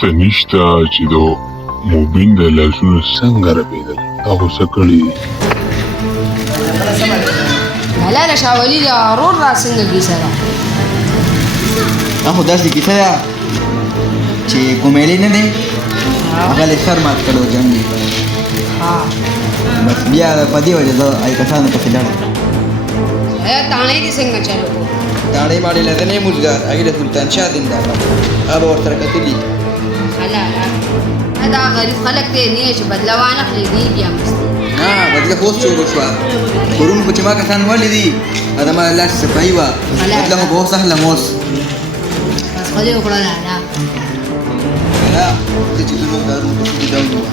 پته نشته چې د موبین د لاسونو څنګه رپېدل او څه کړي. هلاله شاه ولي د ورور را څنګه کیسه ده؟ دا خو داسې کیسه ده چې کومېلې نه دی هغه له سر مات کړو جنګ دی. بس بیا په دې وجه زه ای کسانو پسې لاړم. تاڼې دې څنګه چلو؟ تاڼې باندې لدنې موزګار هغې د سلطان شاه دیندار هغه به ورسره کتلي. هلاله دا غریب خلک دی نه چې بدله وانخلي دی بیا مستي نه بدله خو اوس شروع شوه. پرون خو چې ما کسان ولیدي دا ما لاس صفایي وه بدله خو به اوس اخلم اوس. بس خو دې وکړه لاله زه چې زموږ کارونه پسې ډول وه.